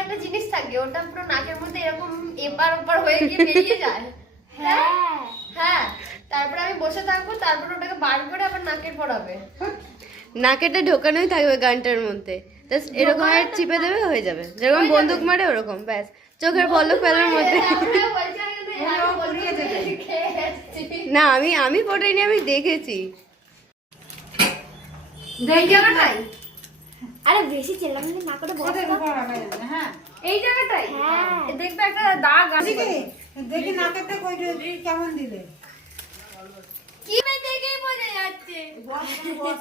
একটা জিনিস থাকে ওটা পুরো নাকের মধ্যে এরকম এপার ওপার হয়ে গিয়ে বেরিয়ে যায়। হ্যাঁ? হ্যাঁ তারপরে আমি বসে থাকব তারপরে ওটাকে বার করে আবার নাকের নাকেটা ঢোকানোই থাকবে গানটার মধ্যে। জাস্ট এরকম আর চিপে দেবে হয়ে যাবে। যেরকম বন্দুক মারে ওরকম ব্যাস। চোখের পলক ফেলার মধ্যে। না আমি আমি ফোটাইনি আমি দেখেছি। এই জায়গাটাই আরে বেশি চেল্লামিল্লি না করে যাবে, হ্যাঁ। এই জায়গাটাই হ্যাঁ। দেখবে একটা দাগ আছে। দেখি দেখি নাকেরটা কই কেমন দিলে। কি দেখেই বোঝা যাচ্ছে? বস বস।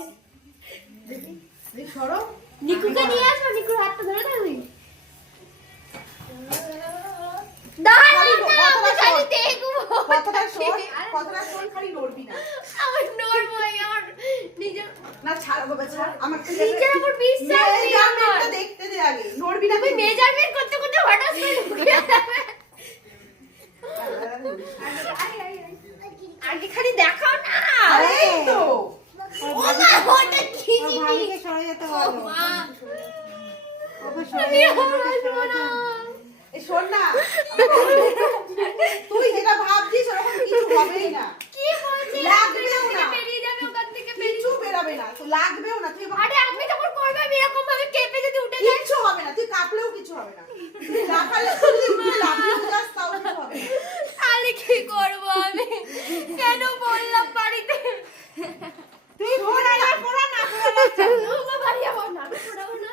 দেখি দেখি সরো। নিকুকে নিয়ে আসব নিকুর হাতটা ধরে থাকবি? দাঁড়া খালি না, কতটা আমি খালি শোন। দেখব কতটা শোন কতটা শোন খালি নড়বি না আমার নড়বই আমার নিজের না ছাড় বাবা নিজের উপর বিশ্বাস নেই মেজারমেন্টটা দেখতে দে আগে। নড়বি না তুমি মেজারমেন্ট করতে করতে হঠাৎ করে ঢুকে যাবে। আগে খালি দেখাও না। এই তো। ও মা ওটা কি জিনিস? সরে যেতে বলো মা। ওকে সরে আমি হাসবো না। শোন না। তুই যেটা ভাবছিস ওরকম কিছু হবেই না। কি বলছিস লাগবেও ওখান থেকে না। বেরিয়ে যাবে ওখান থেকে বেরিয়ে কিছু বেরাবে না তো লাগবেও না তুই আরে আপনি যখন করবে আমি এরকম ভাবে কেঁপে যদি উঠে যাই। কিচ্ছু হবে না তুই কাঁপলেও কিছু হবে না। তুই লাফালে তুই লাফিয়ে যাস তাও কিছু হবে তাহলে কি করব আমি? কেন বললাম বাড়িতে? তুই ঘোরা না ঘোরা না ঘোরা না। ও বাড়ি যাব না আমি পড়াবো না।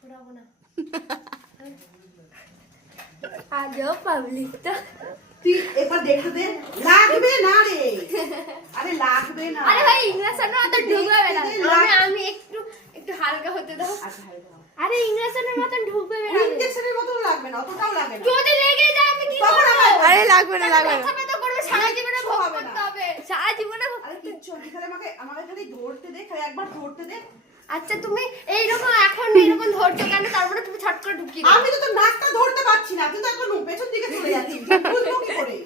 পড়াবো না। আজও পাবলিকটা। তুই এবার দেখতে দে লাগবে না রে। আরে লাগবে না। আরে ভাই ইংরেজ সামনে অত ঢুকবে না দেখতে দে, আমি লাগ- আমি একটু একটু হালকা হতে দাও। আচ্ছা, হাই দাও। আরে ইংরেজের মতন ঢুকবে ওই ইঞ্জেকশনের মতন লাগবে না অতটাও লাগে না। যদি লেগে যায় আমি কি করব? আরে লাগবে না লাগবে না। ব্যথা করবে সারা জীবনে ভোগ করতে হবে। সারা জীবনে আরে কিচ্ছু না, খালি আমাকে আমাকে খালি ধরতে দে খালি একবার ধরতে দে। আচ্ছা তুমি এইরকম এখন এইরকম ধরছো কেন? তারপরে তুমি ছট করে ঢুকিয়ে আমি তো তোর নাকটা ধরতে পারছি না তুই তো একবার নো- পেছন দিকে চলে যাচ্ছিস। বুঝব কি করে?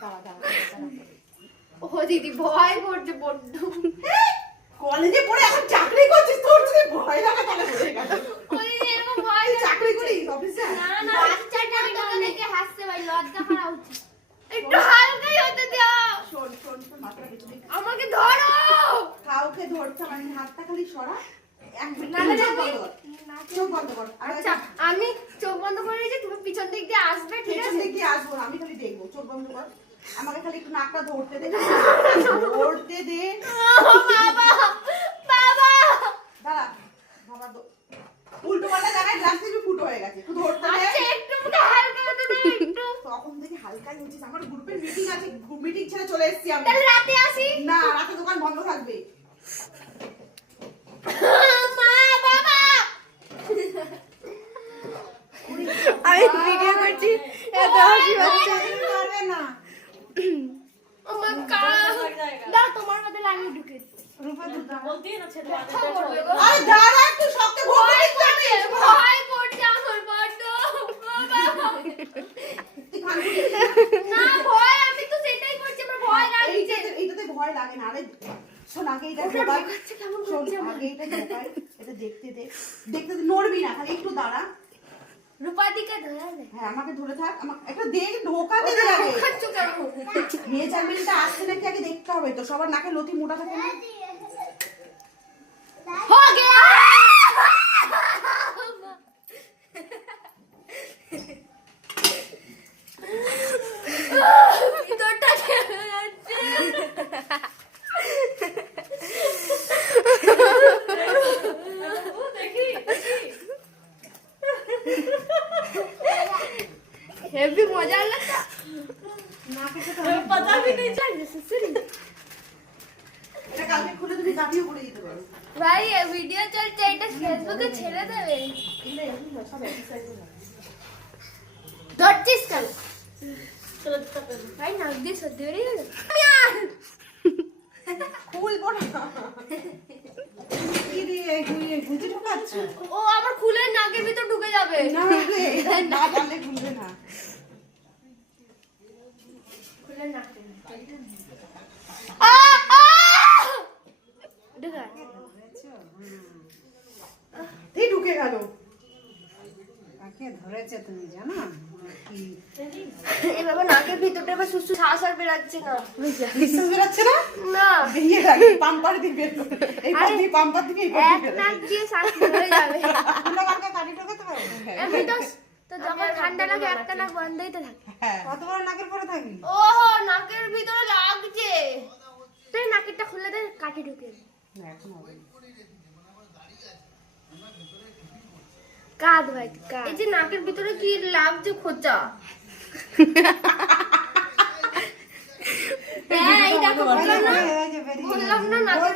দাঁড়া, দাঁড়া, দাঁড়া, ও দিদি ভয় করছে বড্ড। কলেজে পড়ে এখন চাকরি করছিস তোর যদি ভয় লাগে তাহলে হয়ে গেল ও দিদি এরকম ভয় তুই চাকরি করিস অফিসে না না বাচ্চাটা আমি তোকে দেখে হাসতে ভাই লজ্জা করা উচিত একটু হালকাই হতে দাও শোন শোন আমাকে ধরো! কাউকে ধরতে মানে হাতটা খালি সরা। আমি- চোখ বন্ধ কর। আচ্ছা আমি চোখ বন্ধ করে তুমি পিছন দিক দিয়ে আসবে ঠিক পেছন আছে? দিক দিয়ে আসব আমি খালি দেখব চোখ বন্ধ কর। আমাকে খালি একটু নাকটা ধরতে দে। ধরতে দে। বাবা! বাবা! দাঁড়া বাবা উল্টো পাল্টা জায়গায় গ্লাস থেকে ফুটো হয়ে গেছে একটু ধরতে দে। আচ্ছা একটু হালকা হতে একটু। তখন থেকে আমার মিটিং আছে মিটিং ছেড়ে চলে এসেছি আমি। তাহলে রাতে আসি? না রাতে দোকান বন্ধ থাকবে। মা বাবা! আমি ভিডিও করছি এত হাসি পাচ্ছে। পারবে না। কা দাও তোমার বদলে আমি ঢুকে রূপা তো দাঁড়া। ব্যথা করবে। গো। আরে দাঁড়া একটু সবকে ভয় করছে, ভয় করছে আমার বড্ড বাবা তুই কান খুলে দে। না ভয় আমি তো সেটাই করছি আমার ভয় লাগছে এইটাতে এইটাতে ভয় লাগে না আরে শোন আগে এটা ঢোকাই কেমন শোন আগে এটা ঢোকাই এটা দেখতে দে দেখতে দে নড়বি না খালি একটু দাঁড়া রূপাদিকে ধরে নে হ্যাঁ আমাকে ধরে থাক আমাকে একটা দেখ ঢোকাতে দে আগে খাচ্ছ কেন মেজারমেন্টটা আসছে নাকি আগে দেখতে হবে তো সবার নাকে লতি মোটা থাকে না हो गया হেভি মজা লাগছে पता भी नहीं चल सुसुरी এটা কালকে খুলে তুমি দাবিও করে দিতে পারো ভাই এই ভিডিও চলছে এটা ফেসবুকে ছেড়ে দেবে এগুলো এগুলো সব এক্সারসাইজ ধরছিস কেন ভাই নাক দিয়ে সর্দি বেরিয়ে গেল খুলবো না কি রে গুলিয়ে গুজি ঢোকাচ্ছ ও আমার খুলে নাকের ভিতর ঢুকে যাবে না রে এটা না পারলে খুলবে না গেল কাকে ধরেছে তুমি জানো? এভাবে নাকের ভিতরটা এবার সুস্থ শ্বাস আর বেরাচ্ছে না। নিঃশ্বাস বেরোচ্ছে না? না। লাগে পাম্পার দিয়ে বের এই পাম দিয়ে পাম্পার দিয়ে এই পাম দিয়ে নাক দিয়ে শ্বাস বের যাবে। আমরা কালকে কাটি ঢোকাতে পারব এমনি তো তো যখন ঠান্ডা লাগে একটা নাক বন্ধই তো থাকে। হ্যাঁ কত বড় নাকের পরে থাকবি ওহো নাকের ভিতরে লাগছে। তুই নাকেরটা খুলে দে কাটি ঢুকে না, এখন হবে। না। কাঁদ ভাই কাদ এই যে নাকের ভিতরে কি লাগছে খোঁচা? হ্যাঁ এই দেখো বললাম না। বললাম না নাকের